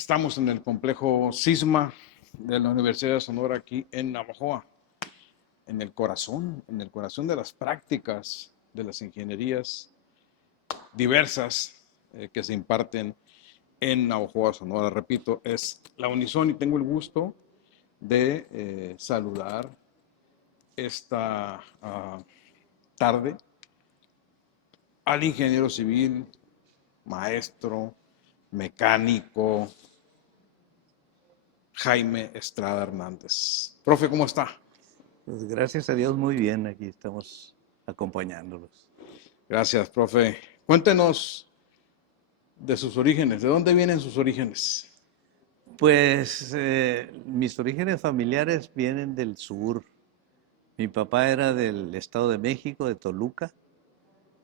Estamos en el complejo Sisma de la Universidad de Sonora aquí en Navojoa, en el corazón de las prácticas de las ingenierías diversas que se imparten en Navojoa, Sonora. Repito, es la Unison y tengo el gusto de saludar esta tarde al ingeniero civil, maestro, mecánico, Jaime Estrada Hernández. Profe, ¿cómo está? Pues gracias a Dios muy bien, aquí estamos acompañándolos. Gracias, profe. Cuéntenos de sus orígenes, ¿de dónde vienen sus orígenes? Pues mis orígenes familiares vienen del sur. Mi papá era del Estado de México, de Toluca,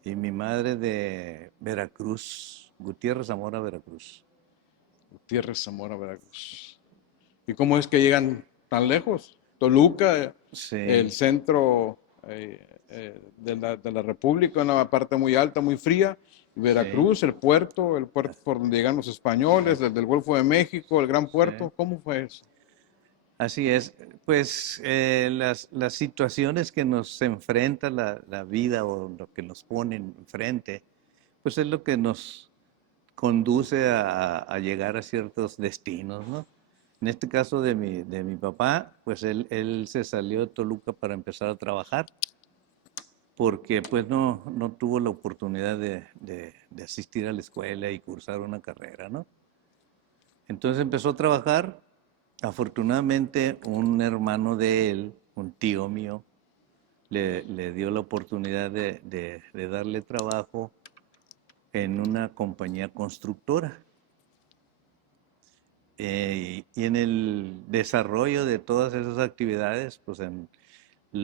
y mi madre de Veracruz, Gutiérrez Zamora, Veracruz. Gutiérrez, Zamora, Veracruz. ¿Y cómo es que llegan tan lejos? Toluca, el Sí, centro de la República, una parte muy alta, muy fría. Y sí, Veracruz, el puerto por donde llegan los españoles, desde el Golfo de México, el Gran sí. Puerto. ¿Cómo fue eso? Así es. Pues las situaciones que nos enfrenta la vida o lo que nos ponen enfrente, pues es lo que nos conduce a llegar a ciertos destinos, ¿no? En este caso de mi papá, pues él se salió de Toluca para empezar a trabajar, porque pues no tuvo la oportunidad de asistir a la escuela y cursar una carrera, ¿no? Entonces empezó a trabajar. Afortunadamente, un hermano de él, un tío mío, le dio la oportunidad de darle trabajo en una compañía constructora. Y en el desarrollo de todas esas actividades, pues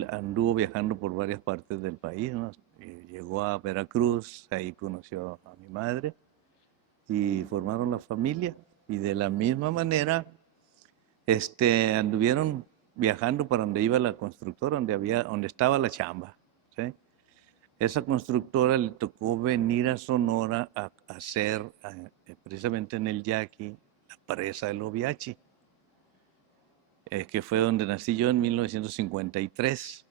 anduvo viajando por varias partes del país, ¿no? Y llegó a Veracruz, ahí conoció a mi madre y formaron la familia. Y de la misma manera, anduvieron viajando para donde iba la constructora, donde estaba la chamba, ¿sí? Esa constructora le tocó venir a Sonora a hacer, precisamente en el Yaqui, la presa del Oviachi, que fue donde nací yo en 1953.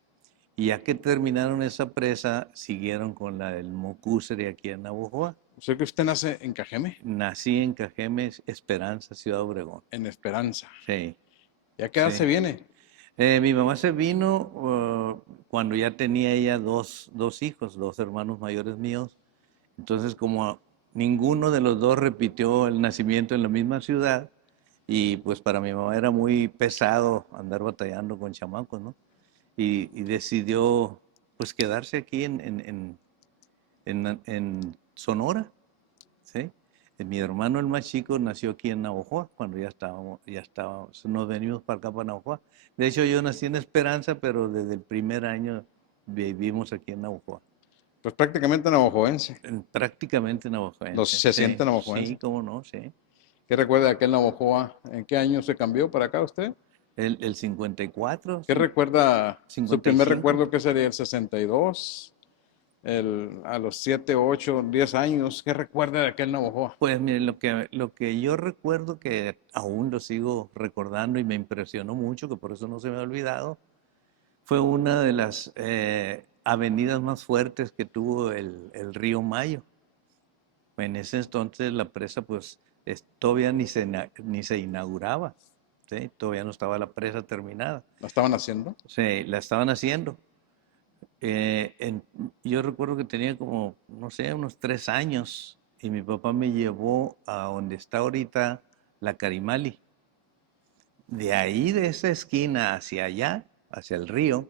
Y ya que terminaron esa presa, siguieron con la del Mocúzere aquí en Navojoa. O sea que usted nace en Cajeme, Nací en Cajeme, Esperanza, Ciudad Obregón. en Esperanza. Sí, ¿Y a qué edad se sí. viene? Mi mamá se vino cuando ya tenía ella dos hijos, dos hermanos mayores míos. Entonces, como ninguno de los dos repitió el nacimiento en la misma ciudad, y pues para mi mamá era muy pesado andar batallando con chamacos, ¿no? Y decidió pues quedarse aquí en Sonora, ¿sí? Mi hermano, el más chico, nació aquí en Navojoa, cuando ya estábamos, nos venimos para acá, para Navojoa. De hecho, yo nací en Esperanza, pero desde el primer año vivimos aquí en Navojoa. Pues prácticamente navajoense. Prácticamente navajoense, Se sí, siente sí, navajoense. cómo no, sí. ¿Qué recuerda de aquel Navojoa? ¿En qué año se cambió para acá usted? El 54, ¿Qué recuerda? Su primer 55. recuerdo que sería el 62, a los 7, 8, 10 años. ¿Qué recuerda de aquel Navojoa? Pues mire, lo que yo recuerdo, que aún lo sigo recordando y me impresionó mucho, que por eso no se me ha olvidado, fue una de las avenidas más fuertes que tuvo el río Mayo. En ese entonces la presa pues todavía ni se inauguraba, ¿sí? Todavía no estaba la presa terminada. ¿La estaban haciendo? Sí, la estaban haciendo. Eh, en- yo recuerdo que tenía como, no sé, unos 3 años, y mi papá me llevó a donde está ahorita la Carimali. De ahí, de esa esquina hacia allá, hacia el río,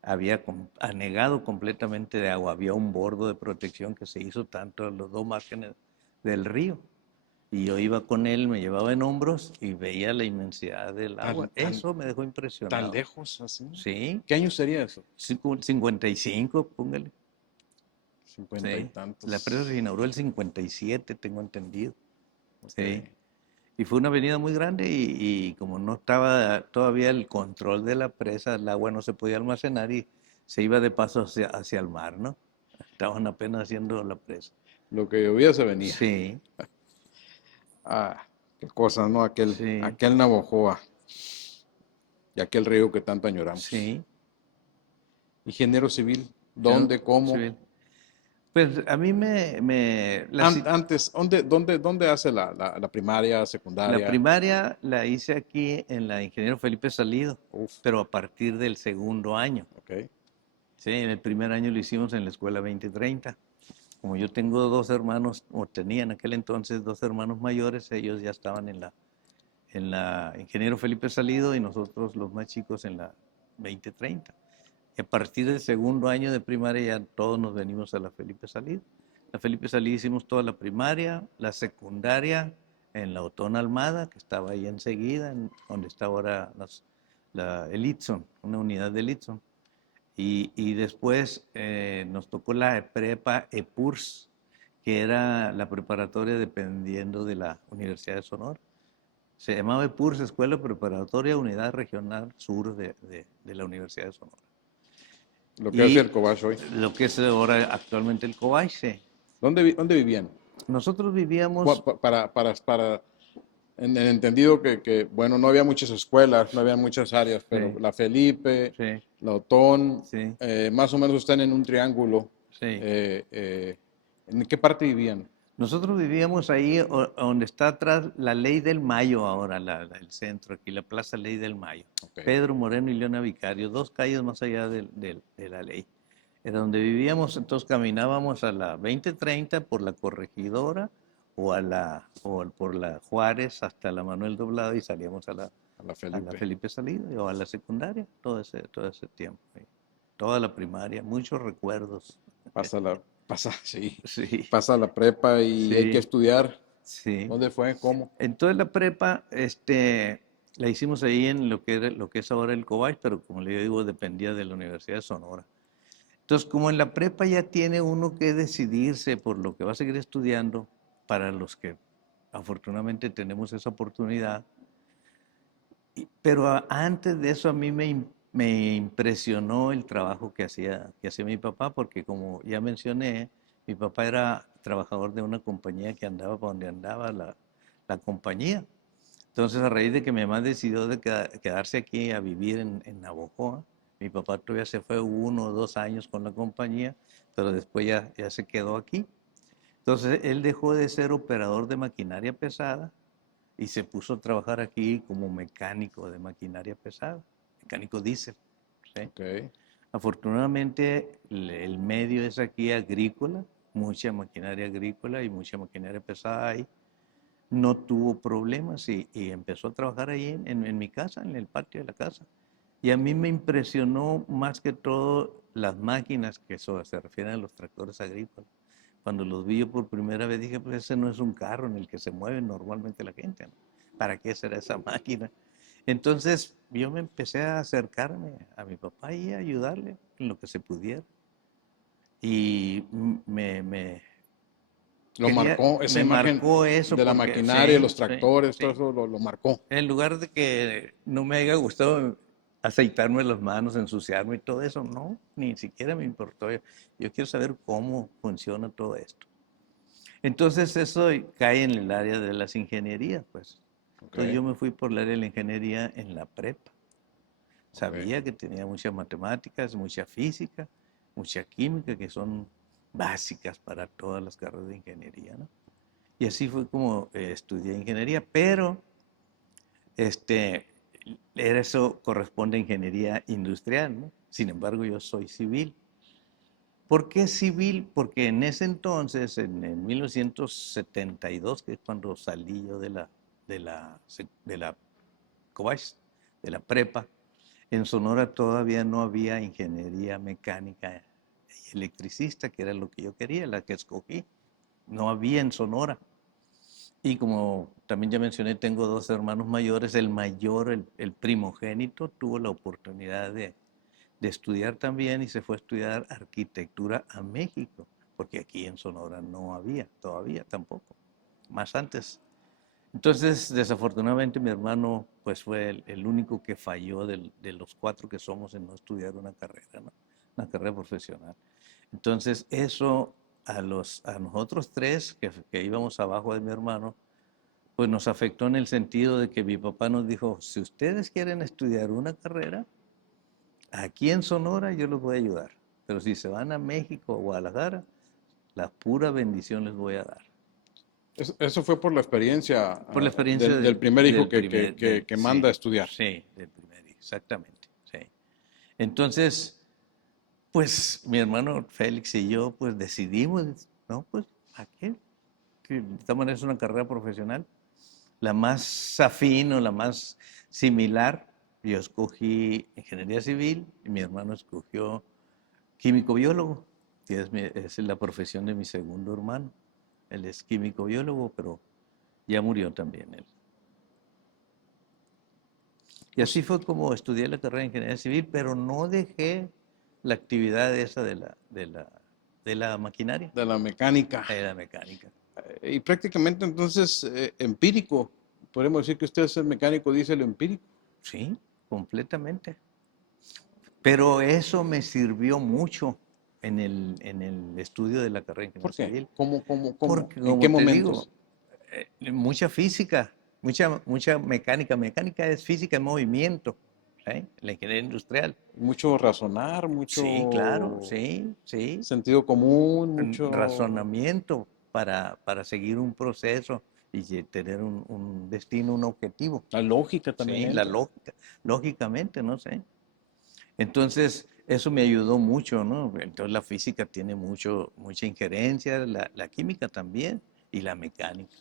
había anegado completamente de agua. Había un bordo de protección que se hizo tanto a los dos márgenes del río. Y yo iba con él, me llevaba en hombros y veía la inmensidad del agua. ¿Tan, tan, Eso me dejó tan impresionado. lejos así? Sí, ¿Qué año sería eso? 55, póngale. 50 y Sí, la presa se tantos. inauguró el 57, tengo entendido. Ok. Sí. Y fue una avenida muy grande, y como no estaba todavía el control de la presa, el agua no se podía almacenar y se iba de paso hacia el mar, ¿no? Estaban apenas haciendo la presa. Lo que llovía se venía. Sí, Ah. Qué cosa, ¿no? Sí, Aquel Navojoa y aquel río que tanto añoramos. sí, Ingeniero civil, ingeniero ¿dónde, cómo? civil. Pues a mí Antes, ¿dónde hace la primaria, la secundaria? primaria la hice aquí en la Ingeniero Felipe Salido, Uf, pero a partir del segundo año. ok. Sí, en el primer año lo hicimos en la escuela 2030. Como yo tengo dos hermanos, o tenía en aquel entonces dos hermanos mayores, ellos ya estaban en la Ingeniero Felipe Salido y nosotros los más chicos en la 2030. Y a partir del segundo año de primaria ya todos nos venimos a la Felipe Salido. La Felipe Salido hicimos toda la primaria, la secundaria en la Otón Almada, que estaba ahí enseguida, donde está ahora el Itson, una unidad del Itson. Y después nos tocó la prepa EPURS, que era la preparatoria dependiendo de la Universidad de Sonora. Se llamaba EPURS, Escuela Preparatoria Unidad Regional Sur de la Universidad de Sonora. Lo que hace Y el Cobach hoy. lo que es ahora actualmente el Cobaise. ¿Dónde vivían? Nosotros vivíamos, En entendido bueno, no había muchas escuelas, no había muchas áreas, pero sí, la Felipe, sí, la Otón, sí, más o menos están en un triángulo. sí. ¿En qué parte vivían? Nosotros vivíamos ahí donde está atrás la Ley del Mayo ahora, el centro, aquí la Plaza Ley del Mayo. Ok. Pedro Moreno y Leona Vicario, dos calles más allá de la ley. Era donde vivíamos, entonces caminábamos a la 2030 por la Corregidora por la Juárez hasta la Manuel Doblado y salíamos A la a la Felipe. Felipe Salido o a la secundaria, todo ese tiempo. Toda la primaria, muchos recuerdos. Sí, Sí, pasa la prepa y hay que sí, estudiar. sí. ¿Dónde fue? ¿Cómo? Entonces la prepa, la hicimos ahí en lo que es ahora el Cobach, pero como le digo, dependía de la Universidad de Sonora. Entonces, como en la prepa ya tiene uno que decidirse por lo que va a seguir estudiando, para los que afortunadamente tenemos esa oportunidad, pero antes de eso a mí me impresionó el trabajo que hacía mi papá, porque como ya mencioné, mi papá era trabajador de una compañía que andaba por donde andaba la compañía. Entonces, a raíz de que mi mamá decidió de quedarse aquí a vivir en Navojoa, mi papá todavía se fue 1 o 2 años con la compañía, pero después ya se quedó aquí. Entonces, él dejó de ser operador de maquinaria pesada y se puso a trabajar aquí como mecánico de maquinaria pesada, mecánico diésel. ¿Sí? Ok. Afortunadamente, el medio es aquí agrícola, mucha maquinaria agrícola y mucha maquinaria pesada hay. No tuvo problemas y empezó a trabajar ahí en mi casa, en el patio de la casa. Y a mí me impresionó más que todo las máquinas que se refieren a los tractores agrícolas. Cuando los vi yo por primera vez dije, pues ese no es un carro en el que se mueve normalmente la gente, ¿no? ¿Para qué será esa máquina? Entonces yo me empecé a acercarme a mi papá y a ayudarle en lo que se pudiera. Y Lo marcó esa me imagen marcó eso de la porque maquinaria, sí, los sí, tractores, todo sí. eso lo marcó. En lugar de que no me haya gustado aceitarme las manos, ensuciarme y todo eso, no, ni siquiera me importó. Yo quiero saber cómo funciona todo esto. Entonces eso cae en el área de las ingenierías, pues. Ok, Entonces yo me fui por el área de la ingeniería en la prepa. ok. Sabía que tenía muchas matemáticas, mucha física, mucha química, que son básicas para todas las carreras de ingeniería, ¿no? Y así fue como estudié ingeniería, pero este, eso corresponde a ingeniería industrial, ¿no? Sin embargo, yo soy civil. ¿Por qué civil? Porque en ese entonces, en 1972, que es cuando salí yo de la Cobach, de la prepa, en Sonora todavía no había ingeniería mecánica y electricista, que era lo que yo quería, la que escogí. No había en Sonora. Y como también ya mencioné, tengo dos hermanos mayores. El mayor, el primogénito, tuvo la oportunidad de estudiar también y se fue a estudiar arquitectura a México, porque aquí en Sonora no había, todavía tampoco, más antes. Entonces, desafortunadamente, mi hermano pues fue el único que falló de los cuatro que somos en no estudiar una carrera, ¿no? Una carrera profesional. Entonces, eso a nosotros tres que íbamos abajo de mi hermano, pues nos afectó en el sentido de que mi papá nos dijo, si ustedes quieren estudiar una carrera, aquí en Sonora yo los voy a ayudar, pero si se van a México o Guadalajara, la pura bendición les voy a dar. Eso fue por la experiencia Por la experiencia del primer hijo del primer, que manda a estudiar. sí, del primer hijo, exactamente, sí. Entonces, pues mi hermano Félix y yo, pues decidimos, no, pues, ¿a qué? Que de esta manera es una carrera profesional, la más afín o la más similar. Yo escogí ingeniería civil y mi hermano escogió químico biólogo, que es la profesión de mi segundo hermano. Él es químico biólogo, pero ya murió también él. Y así fue como estudié la carrera de ingeniería civil, pero no dejé la actividad esa de la maquinaria, De la mecánica. de la mecánica. Y prácticamente entonces empírico. Podemos decir que usted es el mecánico, dice lo empírico. Sí, completamente. Pero eso me sirvió mucho en el estudio de la carrera de ¿Por ingeniería qué? civil. ¿Cómo? Porque, ¿En qué como te momentos? digo, mucha física, mucha mecánica. Mecánica es física en movimiento, ¿sí? La ingeniería industrial. Mucho razonar, Sí, claro, mucho sí, sí. sentido común, mucho Razonamiento para seguir un proceso y tener un destino, un objetivo. la lógica también Sí, la entra. lógica, lógicamente, no sé. Entonces, eso me ayudó mucho, ¿no? Entonces, la física tiene mucha injerencia, la química también y la mecánica.